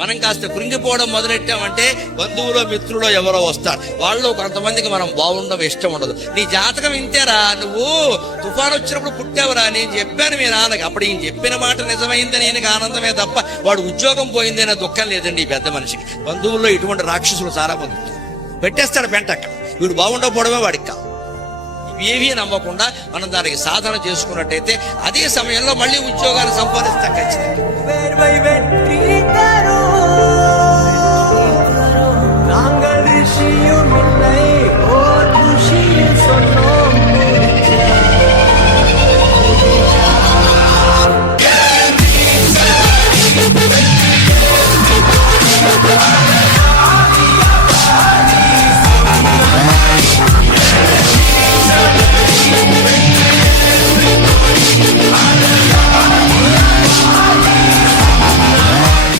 మనం కాస్త కృంగిపోవడం మొదలెట్టామంటే బంధువులో మిత్రులో ఎవరో వస్తారు. వాళ్ళు కొంతమందికి మనం బాగుండడం ఇష్టం ఉండదు. నీ జాతకం ఇంతేరా, నువ్వు తుఫాను వచ్చినప్పుడు పుట్టావురా, నేను చెప్పాను మీ నాన్నకి. అప్పుడు ఈయన చెప్పిన మాట నిజమైందని ఈయనకి ఆనందమే తప్ప వాడు ఉద్యోగం పోయిందనే దుఃఖం లేదండి ఈ పెద్ద మనిషికి. బంధువుల్లో ఇటువంటి రాక్షసులు చాలా మంది పెట్టేస్తాడు పెంటక్క. వీడు బాగుండకపోవడమే వాడికి కాదు. ఏవీ నమ్మకుండా మనం దానికి సాధన చేసుకున్నట్టయితే అదే సమయంలో మళ్ళీ ఉద్యోగాలు సంపాదిస్తాం ఖచ్చితంగా.